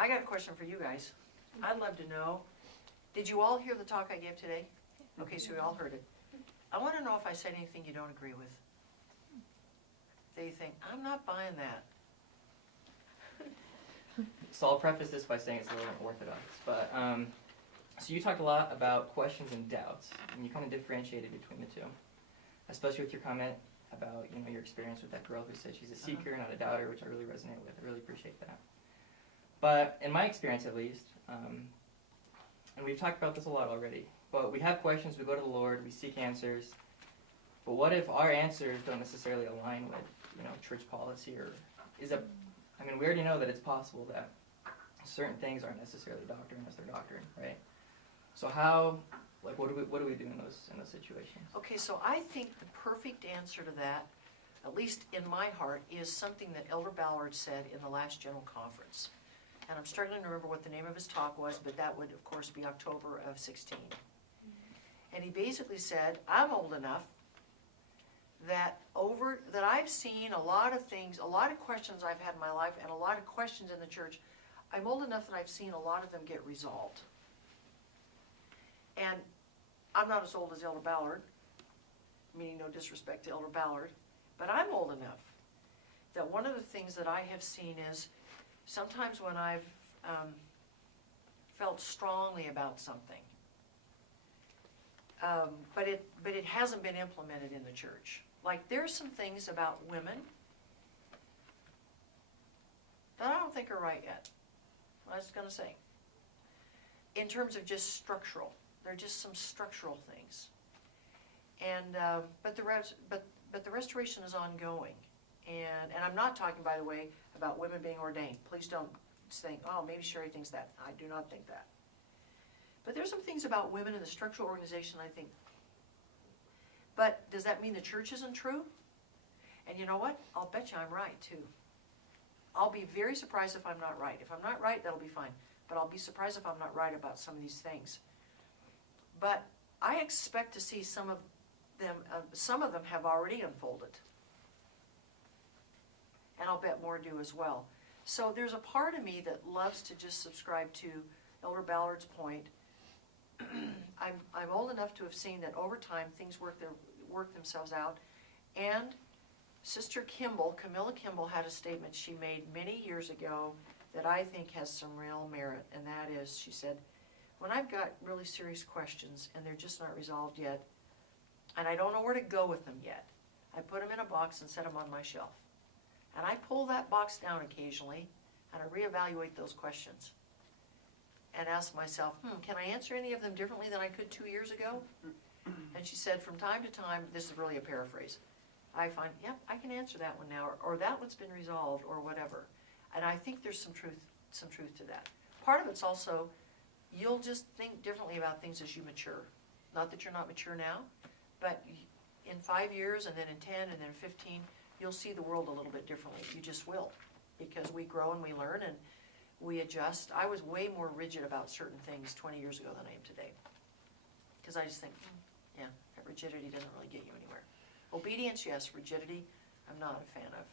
I got a question for you guys. I'd love to know, did you all hear the talk I gave today? Okay, so we all heard it. I want to know if I said anything you don't agree with. That you think, I'm not buying that. So I'll preface this by saying it's a little unorthodox, but so you talked a lot about questions and doubts, and you kind of differentiated between the two, especially with your comment about your experience with that girl who said she's a seeker, not a doubter, which I really resonate with. I really appreciate that. But in my experience, at least, and we've talked about this a lot already, but we have questions, we go to the Lord, we seek answers. But what if our answers don't necessarily align with church policy, or we already know that it's possible that certain things aren't necessarily doctrine as their doctrine, right? So what do we do in those situations? Okay, so I think the perfect answer to that, at least in my heart, is something that Elder Ballard said in the last General Conference. And I'm struggling to remember what the name of his talk was, but that would, of course, be October of 16. And he basically said, I'm old enough that I've seen a lot of things, a lot of questions I've had in my life, and a lot of questions in the church. I'm old enough that I've seen a lot of them get resolved. And I'm not as old as Elder Ballard, meaning no disrespect to Elder Ballard, but I'm old enough that one of the things that I have seen is sometimes when I've felt strongly about something, but it hasn't been implemented in the church. Like there's some things about women that I don't think are right yet. I was going to say, in terms of just structural, there are just some structural things, and but the restoration is ongoing, and I'm not talking, by the way, about women being ordained. Please don't think, oh, maybe Sheri thinks that. I do not think that. But there's some things about women in the structural organization I think. But does that mean the church isn't true? And you know what? I'll bet you I'm right too. I'll be very surprised if I'm not right. If I'm not right, that'll be fine. But I'll be surprised if I'm not right about some of these things. But I expect to see some of them have already unfolded. And I'll bet more do as well. So there's a part of me that loves to just subscribe to Elder Ballard's point. I'm old enough to have seen that over time things work themselves out. And Sister Kimball, Camilla Kimball, had a statement she made many years ago that I think has some real merit, and that is, she said, when I've got really serious questions and they're just not resolved yet, and I don't know where to go with them yet, I put them in a box and set them on my shelf. And I pull that box down occasionally, and I reevaluate those questions and ask myself, can I answer any of them differently than I could 2 years ago? And she said, from time to time, this is really a paraphrase, I find, yep, I can answer that one now, or that one's been resolved, or whatever. And I think there's some truth to that. Part of it's also, you'll just think differently about things as you mature. Not that you're not mature now, but in 5 years, and then in 10, and then 15, you'll see the world a little bit differently. You just will, because we grow and we learn and we adjust. I was way more rigid about certain things 20 years ago than I am today, because I just think, yeah, that rigidity doesn't really get you anywhere. Obedience, yes. Rigidity, I'm not a fan of.